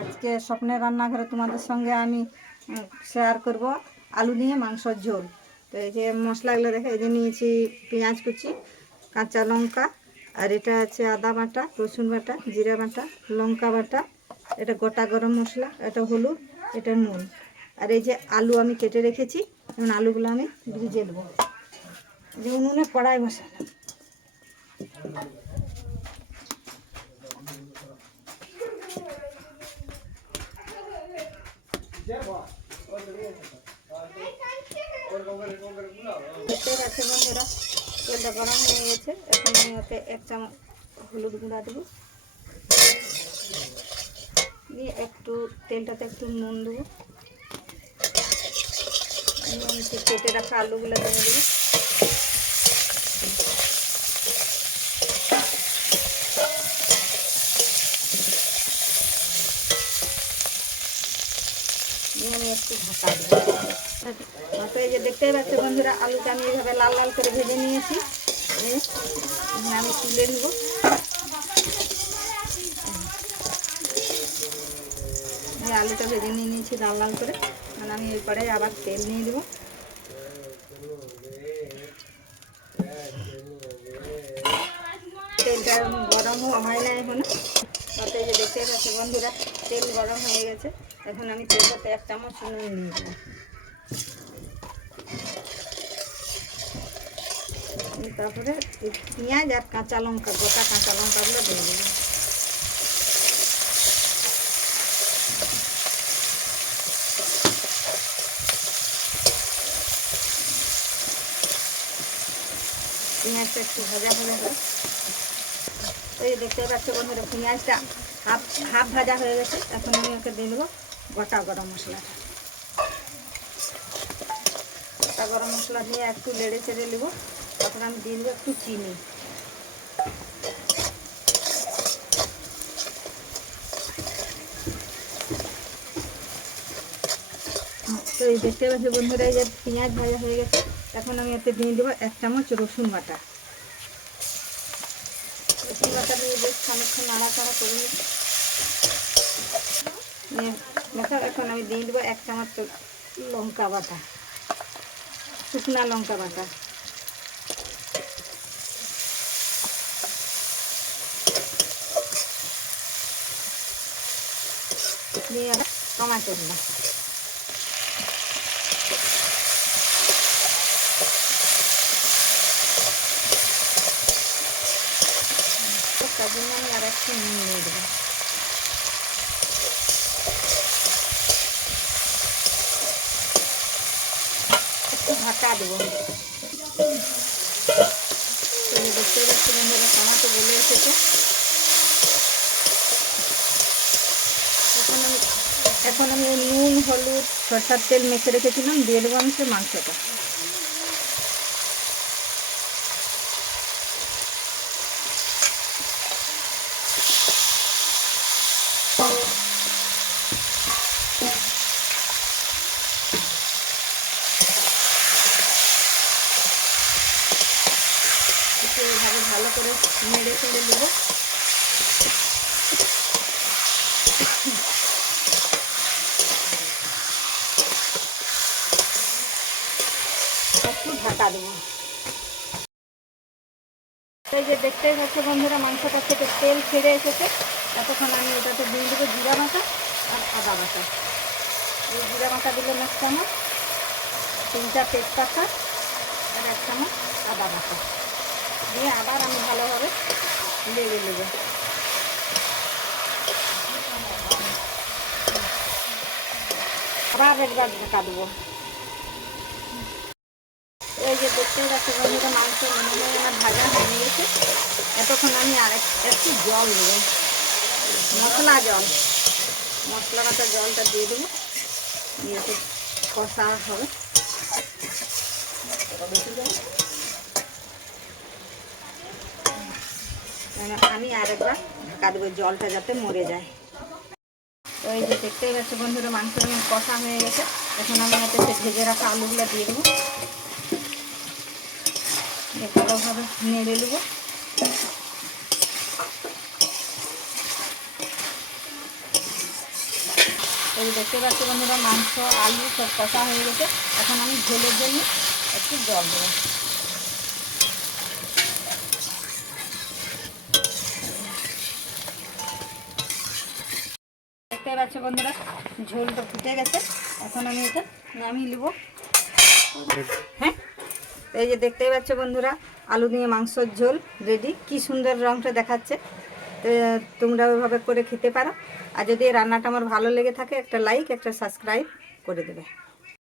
আজকে স্বপ্নের রান্নাঘরে তোমাদের সঙ্গে আমি শেয়ার করব আলু নিয়ে মাংসর ঝোল। তো এই যে মশলাগুলো দেখে, এই যে নিয়েছি পেঁয়াজ কুচি, কাঁচা লঙ্কা, আর এটা আছে আদা বাটা, রসুন বাটা, জিরা বাটা, লঙ্কা বাটা, এটা গোটা গরম মশলা, এটা হলুদ, এটা নুন। আর এই যে আলু আমি কেটে রেখেছি, এখন আলুগুলো আমি ভিজিয়ে দেবো। যে উনুনে কড়াই বসালাম। দেখতে পাচ্ছেন বন্ধুরা, তেলটা গরম হয়ে গেছে। এখন আমি ওতে 1 চামচ হলুদ গুঁড়া দেবো, দিয়ে একটু তেলটাতে একটু নুন দেবো, আমি কেটে রাখা আলুগুলো দিয়ে দেবো। আমি একটু ঢাকা দেবো। তো এই যে দেখতেই পাচ্ছ বন্ধুরা, আলুটা আমি এইভাবে লাল লাল করে ভেজে নিয়েছি। আমি তুলে নেব। আলুটা ভেজে নিয়েছি লাল লাল করে। মানে আমি এরপরে আবার তেল নিয়ে দেবো। তেলটা গরম হয় না এখনো। তাতে যে দেখতে পাচ্ছি বন্ধুরা, তেল গরম হয়ে গেছে। এখন আমি তেলটাতে 1 চামচ নুন নিয়ে দেবো। তারপরে পেঁয়াজ আর কাঁচা লঙ্কা, গোটা কাঁচা লঙ্কাগুলো দিয়ে দেবো। পেঁয়াজটা একটু ভাজা হয়ে গেল। এই দেখতে পাচ্ছ বন্ধুরা, পেঁয়াজটা হাফ ভাজা হয়ে গেছে। এখন আমি ওকে দিয়ে দেবো গোটা গরম মশলাটা। গোটা গরম মশলা দিয়ে একটু নেড়ে চেড়ে নেবো। তারপরে আমি দিয়ে দেবো একটু চিনি। তো এই দেখতে পাচ্ছি বন্ধুরা, এই যে পেঁয়াজ ভাজা হয়ে গেছে। এখন আমি এতে দিয়ে দেবো 1 চামচ রসুন বাটা। রসুন বাটা দিয়ে বেশ খানিকক্ষণ নাড়াচাড়া করে নিই। এখন আমি দিয়ে দেবো 1 চামচ লঙ্কা বাটা, শুকনা লঙ্কা বাটা। দিয়ে টমেটো দিলাম। তার জন্য আমি আর একটু নুন নিয়ে দেবো। একটু ঢাকা দেবো। দেখতে পাচ্ছি বন্ধুরা, টমেটো গলে এসেছে। এখন আমি নুন, হলুদ, সরষার তেল মেখে রেখেছিলাম, দিয়ে দেবো আমি সে মাংসটা। এইভাবে ভালো করে নেড়ে চেড়ে দেবো। একটু ঢাকা দেবো। এই যে দেখতেই পাচ্ছ বন্ধুরা, মাংসটা থেকে তেল ছেড়ে এসেছে। ততক্ষণ আমি ওটাতে দিয়ে দেবো জিরা বাটা আর আদা বাটা। এই জিরা বাটা দিলে 1 চামচ, 3টা তেজপাতা আর 1 চামচ আদা বাটা দিয়ে আবার আমি ভালোভাবে লেগে নেব। আবার একবার ঢাকা দেবো। এই যে দেখতেই পাচ্ছি বন্ধুরা, মাংস মনে হয় আমার ভাজা হয়ে গেছে। এতক্ষণ আমি একটু জল দেবো, মশলা জল, মশলা বাটা জলটা দিয়ে দেবো। দিয়ে কষা হবে। আমি আরেকবার ঢাকা দেবো, জলটা যাতে মরে যায়। তো এই যে দেখতেই পাচ্ছি বন্ধুরা, মাংস কষা হয়ে গেছে। এখন আমি এতে ভেজে রাখা আলুগুলো দিয়ে দেবো। ভালোভাবে নেড়ে দেবো। এই দেখতে পাচ্ছি বন্ধুরা মাংস আলু সব কষা হয়ে গেছে। এখন আমি ঝোলের জন্য একটু জল দেবো। দেখতে পাচ্ছি বন্ধুরা ঝোলটা ফুটে গেছে। এখন আমি এটা নামিয়ে নেব। হ্যাঁ, এই যে দেখতেই পাচ্ছ বন্ধুরা আলু দিয়ে মাংসর ঝোল রেডি। কি সুন্দর রঙটা দেখাচ্ছে। তো তোমরা ওইভাবে করে খেতে পারো। আর যদি এই রান্নাটা আমার ভালো লেগে থাকে একটা লাইক একটা সাবস্ক্রাইব করে দেবে।